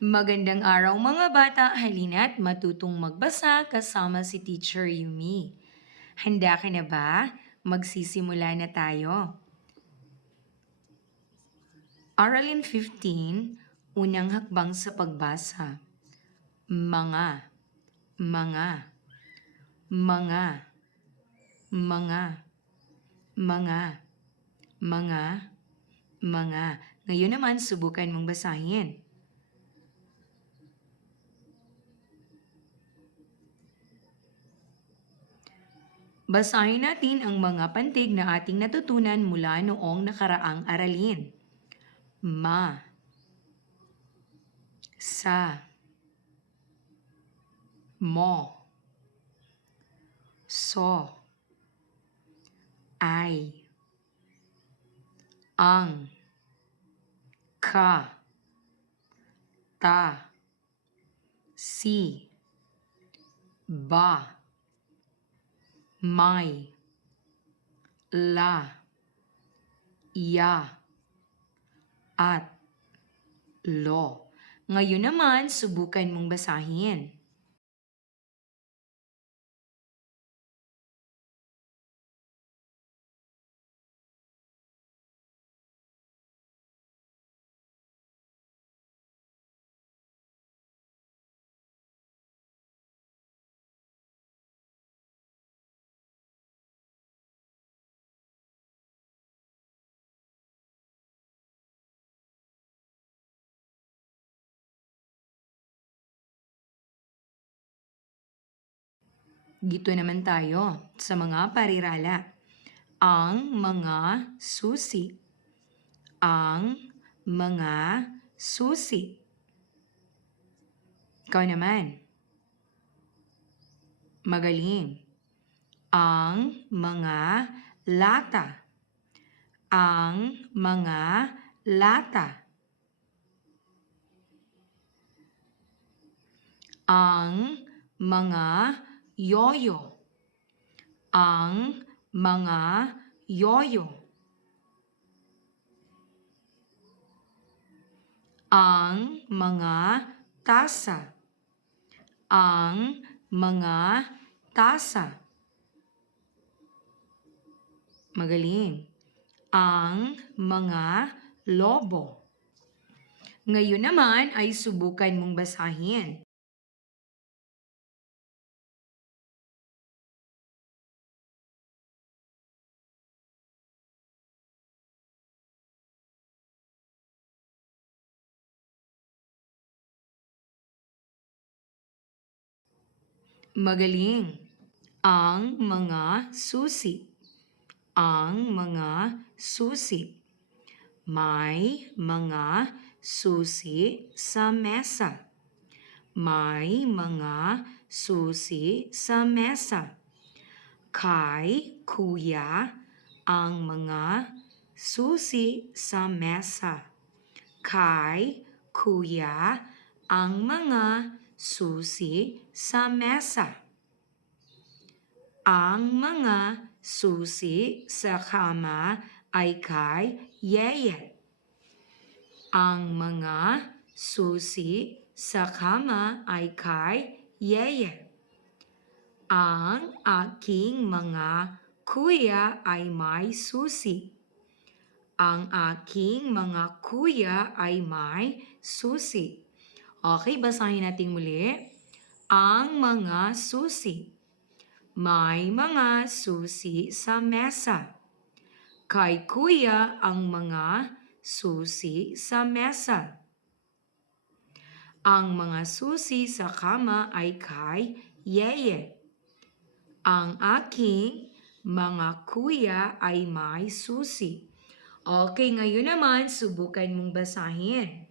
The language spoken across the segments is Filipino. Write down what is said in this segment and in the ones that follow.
Magandang araw mga bata, halina't matutong magbasa kasama si Teacher Yumi. Handa ka na ba? Magsisimula na tayo. Aralin 15, unang hakbang sa pagbasa. Mga, mga, mga, mga, mga, mga, mga. Ngayon naman, subukan mong basahin. Basahin natin ang mga pantig na ating natutunan mula noong nakaraang aralin. Ma. Sa. Mo. So. Ay. Ang. Ka. Ta. Si. Ba may, la, ya, at, lo. Ngayon naman, subukan mong basahin. Dito naman tayo sa mga parirala. Ang mga susi. Ang mga susi. Ikaw naman. Magaling. Ang mga lata. Ang mga lata. Ang mga yoyo. Ang mga yoyo. Ang mga tasa. Ang mga tasa. Magaling. Ang mga lobo. Ngayon naman ay subukan mong basahin. Magaling. Ang mga susi. Ang mga susi. May mga susi sa mesa. May mga susi sa mesa. Kay kuya ang mga susi sa mesa. Kay kuya ang mga susi sa mesa. Ang mga susi sa kama ay kay Yeye. Ang mga susi sa kama ay kay Yeye. Ang aking mga kuya ay may susi. Ang aking mga kuya ay may susi. Okay, basahin natin muli. Ang mga susi. May mga susi sa mesa. Kay kuya ang mga susi sa mesa. Ang mga susi sa kama ay kay Yeye. Ang aking mga kuya ay may susi. Okay, ngayon naman subukan mong basahin.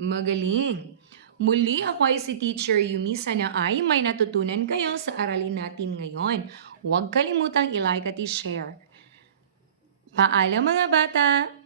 Magaling. Muli ako ay si Teacher Yumi. Sana ay may natutunan kayo sa aralin natin ngayon. Huwag kalimutang i-like at i-share. Paalam mga bata!